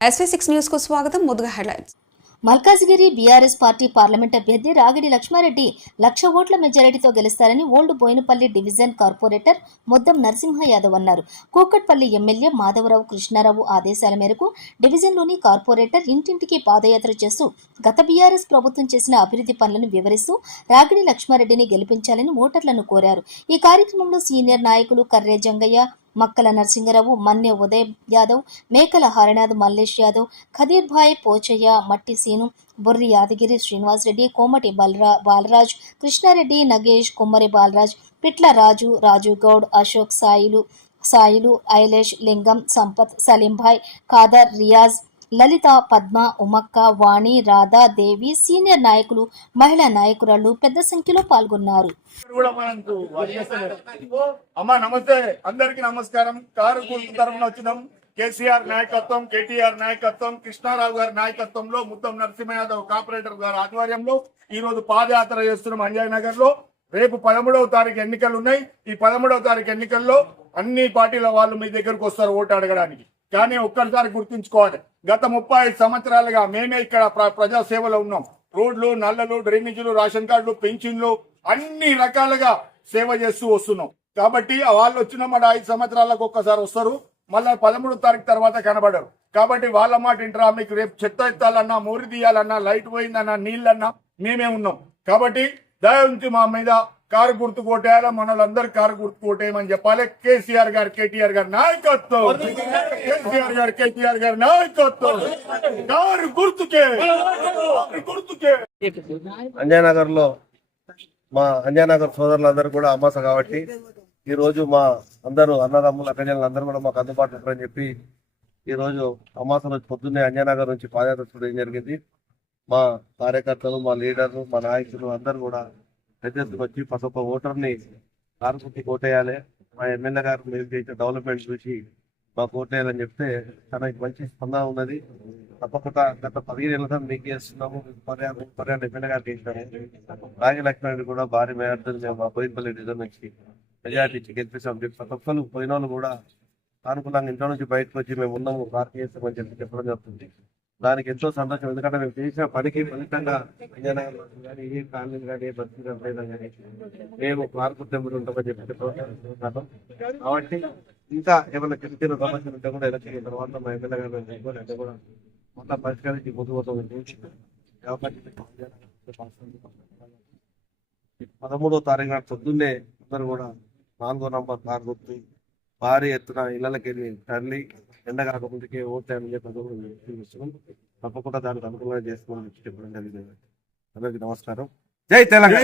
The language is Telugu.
SV6 న్యూస్ కు స్వాగతం. ముందుగా headlines. Malkajgiri BRS party parliament అభ్యర్థి రాగిడి లక్ష్మారెడ్డి 1,00,000 ఓట్ల మెజారిటీతో గెలుస్తారని old Bowenpally division corporator Moddam Narasimha Yadav అన్నారు. కూకట్పల్లి ఎమ్మెల్యే మాధవరావు కృష్ణారావు ఆదేశాల మేరకు డివిజన్లోని కార్పొరేటర్ ఇంటింటికి పాదయాత్ర చేస్తూ గత బీఆర్ఎస్ ప్రభుత్వం చేసిన అభివృద్ధి పనులను వివరిస్తూ రాగిడి లక్ష్మారెడ్డిని గెలిపించాలని ఓటర్లను కోరారు. ఈ కార్యక్రమంలో సీనియర్ నాయకులు కర్రే జంగయ్య, మక్కల నరసింగరావు, మన్నె ఉదయ్ యాదవ్, మేకల హరినాథ్, మల్లేష్ యాదవ్, ఖదీర్ భాయ్ పోచయ్య, మట్టి సీను, బొర్రి యాదగిరి, శ్రీనివాస్ రెడ్డి, కోమటి బాలరాజ్, కృష్ణారెడ్డి, నగేష్, కుమ్మరి బాలరాజ్, పిట్ల రాజు, రాజు గౌడ్, అశోక్, సాయిలు, ఐలేష్, లింగం, సంపత్, సలీంభాయ్, ఖాదర్, రియాజ్, లలిత, పద్మ, ఉమక్క, వాణి, రాధా, దేవి, సీనియర్ నాయకులు, మహిళా నాయకురాళ్లు పెద్ద సంఖ్యలో పాల్గొన్నారు. అమ్మా నమస్తే, అందరికి నమస్కారం. కారు తరఫున వచ్చినాం. కేసీఆర్ నాయకత్వం, కేటీఆర్ నాయకత్వం, కృష్ణారావు గారి నాయకత్వంలో, ముద్దం నరసింహ యాదవ్ కార్పొరేటర్ గారి ఆధ్వర్యంలో ఈ రోజు పాదయాత్ర చేస్తున్నాం అంజయ్ నగర్ లో. రేపు 13వ తారీఖు ఎన్నికలు ఉన్నాయి. ఈ 13వ తారీఖు ఎన్నికల్లో అన్ని పార్టీల వాళ్ళు మీ దగ్గరకు వస్తారు ఓటు అడగడానికి. కానీ ఒక్కసారి గుర్తుంచుకోవాలి, గత 35 సంవత్సరాలుగా మేమే ఇక్కడ ప్రజాసేవలో ఉన్నాం. రోడ్లు, నల్లలు, డ్రైనేజీలు, రేషన్ కార్డులు, పెన్షన్లు అన్ని రకాలుగా సేవ చేస్తూ వస్తున్నాం. కాబట్టి వాళ్ళు వచ్చిన మాట 5 సంవత్సరాలకు ఒక్కసారి వస్తారు, మళ్ళీ 13వ తారీఖు తర్వాత కనబడరు. కాబట్టి వాళ్ళ మాట ఇంటరా, మీకు రేపు చెత్త ఎత్తాలన్నా, మోరి తీయాలన్నా, లైట్ పోయిందన్నా, నీళ్ళన్నా మేమే ఉన్నాం. కాబట్టి దయ ఉంచి మా మీద కారు గుర్తు కొట్టేయాలా, మనలందరూ కారు గుర్తు కొట్టేయమని చెప్పాలి. కేసీఆర్ గారు, కేటీఆర్ గారి నాయకత్వం, కేసీఆర్ గారు, కేటీఆర్ గారి నాయకత్వం, కారు గుర్తుకే. అంజయ్ నగర్ లో మా అంజయ్ నగర్ సోదరులందరూ కూడా అమాస కాబట్టి ఈ రోజు మా అందరూ అన్నదమ్ములు, అక్కజనులు అందరూ కూడా మాకు అందుబాటులో ఉంటారని చెప్పి ఈ రోజు అమాస రోజు పొద్దున్నే అంజయ్ నగర్ నుంచి పాదయాత్ర చేయడం జరిగింది. మా కార్యకర్తలు, మా లీడర్లు, మా నాయకులు అందరూ కూడా పెద్ద ఎత్తున వచ్చి ప్రతి ఓటర్ని కారుకుర్తి కోటేయాలి, మా ఎమ్మెల్యే గారు మేము చేసిన డెవలప్మెంట్ చూసి మాకు ఓటేయాలని చెప్తే తనకి మంచి స్పందన ఉన్నది. తప్పకుండా గత 15 ఏళ్ళ మీకు చేస్తున్నాము, పర్యాటన ఎమ్మెల్యే గారికి చేసినాము. రాగి లక్ష్మణ్ కూడా భారీ మేరకు మేము మా బోయినపల్లి డివిజన్ నుంచి మెజార్టీ ఇచ్చి గెలిపిస్తాం. ప్రతి ఒక్కరు పోయిన వాళ్ళు కూడా అనుకూలంగా ఇంట్లో నుంచి బయటకు వచ్చి మేము ఉన్నాము, పార్టీ చేస్తామని చెప్పడం జరుగుతుంది. దానికి ఎంతో సంతోషం. ఎందుకంటే మేము చేసిన పనికి ఫలితంగా కానీ ఏ కాలనీలు కానీ ఏ బస్సు కానీ మేము మార్పులు ఉంటామని చెప్పి కాబట్టి ఇంకా ఏమైనా చిన్న చిన్న సమస్యలు ఉంటే కూడా ఎలక్షన్ అయిన తర్వాత మా ఎమ్మెల్యే గారు అంటే కూడా మొత్తం పరిష్కరించి ముందు పోతాం. 13వ తారీఖు నాడు పొద్దున్నే అందరూ కూడా 4వ నంబర్ కారు గుర్తు భారీ ఎత్తున ఇళ్లకి వెళ్ళి తరలి ఎండ కాకముందుకే ఓట్లేమని చెప్పి తప్పకుండా దానికి అనుకూలంగా చేసుకోవాలని చెప్పడం జరిగింది. అందరికీ నమస్కారం. జై తెలంగాణ.